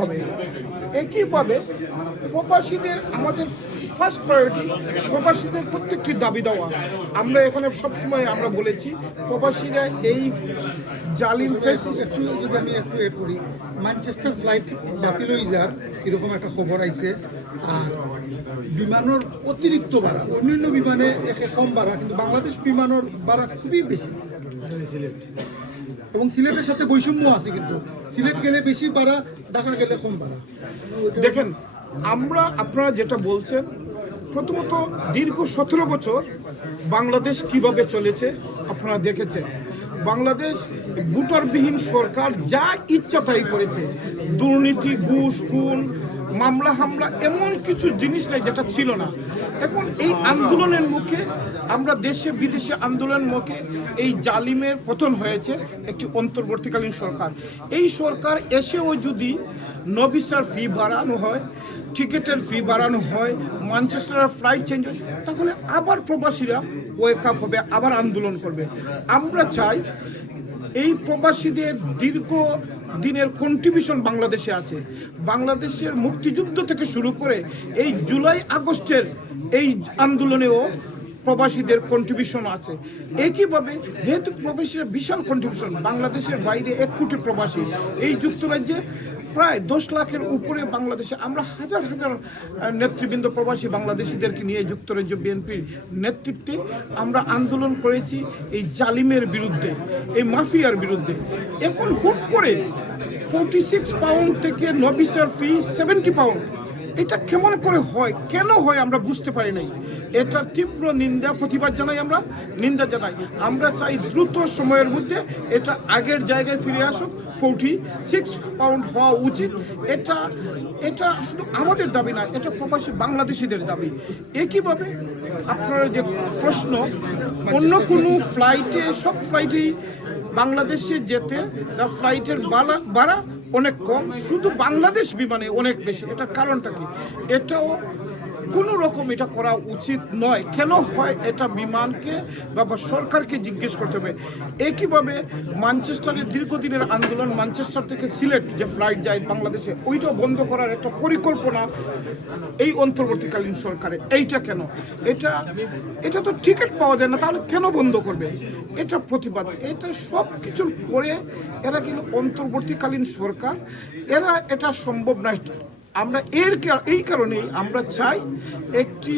হবে। একইভাবে প্রবাসীদের আমাদের ফার্স্ট প্রায়োরিটি প্রবাসীদের প্রত্যেকটি দাবি দেওয়া। আমরা এখানে সবসময় আমরা বলেছি প্রবাসীরা এই জালিম ফেস একটু যদি আমি একটু এড করি, ম্যানচেস্টার ফ্লাইট বাতিল হয়ে যার এরকম একটা খবর আইছে। আর বিমানের অতিরিক্ত ভাড়া, অন্যান্য বিমানে একে কম ভাড়া, কিন্তু বাংলাদেশ বিমানের ভাড়া খুবই বেশি। এবং সিলেটের সাথে বৈষম্য আছে, কিন্তু সিলেট গেলে বেশি ভাড়া, ঢাকা গেলে কম ভাড়া। দেখেন, আপনারা যেটা বলছেন, প্রথমত দীর্ঘ 17 বছর বাংলাদেশ কিভাবে চলেছে আপনারা দেখেছেন। বাংলাদেশ ভোটারবিহীন সরকার যা ইচ্ছা তাই করেছে। দুর্নীতি, ঘুষ, খুন, মামলা হামলা এমন কিছু জিনিস নাই যেটা ছিল না। এখন এই আন্দোলনের মুখে আমরা দেশে বিদেশে আন্দোলনের মুখে এই জালিমের পতন হয়েছে একটি অন্তর্বর্তীকালীন সরকার। এই সরকার এসেও যদি নভিসার ফি বাড়ানো হয়, টিকিটের ফি বাড়ানো হয়, ম্যানচেস্টারের ফ্লাইট চেঞ্জ হয়, তাহলে আবার প্রবাসীরা ওয়েক আপ হবে, আবার আন্দোলন করবে। আমরা চাই এই প্রবাসীদের দীর্ঘ দিনের কন্ট্রিবিউশন বাংলাদেশে আছে। বাংলাদেশের মুক্তিযুদ্ধ থেকে শুরু করে এই জুলাই আগস্টের এই আন্দোলনেও প্রবাসীদের কন্ট্রিবিউশন আছে। একইভাবে যেহেতু প্রবাসীরা বিশাল কন্ট্রিবিউশন, বাংলাদেশের বাইরে 1 কোটি প্রবাসী, এই যুক্তরাজ্যে প্রায় 10 লাখের উপরে বাংলাদেশে আমরা হাজার হাজার নেতৃবৃন্দ প্রবাসী বাংলাদেশিদেরকে নিয়ে যুক্তরাজ্য বিএনপির নেতৃত্বে আমরা আন্দোলন করেছি এই জালিমের বিরুদ্ধে, এই মাফিয়ার বিরুদ্ধে। এখন হুট করে 46 পাউন্ড থেকে নভিসার ফি 70 পাউন্ড, এটা কেমন করে হয়, কেন হয় আমরা বুঝতে পারি নাই। এটার তীব্র নিন্দা প্রতিবাদ জানাই, আমরা নিন্দা জানাই। আমরা চাই দ্রুত সময়ের মধ্যে এটা আগের জায়গায় ফিরে আসুক। 46 পাউন্ড হওয়া উচিত। এটা শুধু আমাদের দাবি না, এটা প্রবাসী বাংলাদেশিদের দাবি। একইভাবে আপনার যে প্রশ্ন, অন্য কোনো ফ্লাইটে, সব ফ্লাইটেই বাংলাদেশে যেতে ফ্লাইটের ভাড়া অনেক কম, শুধু বাংলাদেশ বিমানে অনেক বেশি। এটার কারণটা কি? এটাও কোনো রকম এটা করা উচিত নয়। কেন হয় এটা বিমানকে বা সরকারকে জিজ্ঞেস করতে হবে। একইভাবে ম্যানচেস্টারের দীর্ঘদিনের আন্দোলন, ম্যানচেস্টার থেকে সিলেট যে ফ্লাইট যায় বাংলাদেশে, ওইটা বন্ধ করার একটা পরিকল্পনা এই অন্তর্বর্তীকালীন সরকারে। এইটা কেন? এটা তো টিকিট পাওয়া যায় না, তাহলে কেন বন্ধ করবে? এটা প্রতিবাদ। এটা সব কিছুর পরে এরা কিন্তু অন্তর্বর্তীকালীন সরকার, এটা সম্ভব নয়। আমরা এই কারণেই আমরা চাই একটি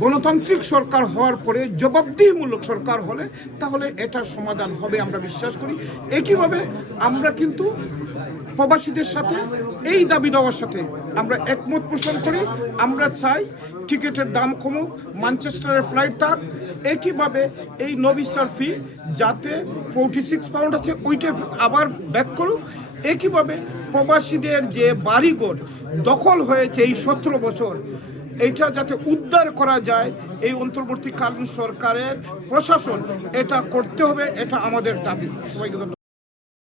গণতান্ত্রিক সরকার হওয়ার পরে জবাবদিহিমূলক সরকার হলে তাহলে এটার সমাধান হবে, আমরা বিশ্বাস করি। একইভাবে আমরা কিন্তু প্রবাসীদের সাথে এই দাবি দেওয়ার সাথে আমরা একমত পোষণ করি। আমরা চাই টিকিটের দাম কমুক, ম্যানচেস্টারের ফ্লাইট থাক। একইভাবে এই নভিসার ফি যাতে 46 পাউন্ড আছে ওইটা আবার ব্যাক করুক। একইভাবে প্রবাসীদের যে বাড়িঘর দখল হয়েছে এই 17 বছর, এটা যাতে উদ্ধার করা যায়, এই অন্তর্বর্তীকালীন সরকারের প্রশাসন এটা করতে হবে। এটা আমাদের দাবি। সবাইকে ধন্যবাদ।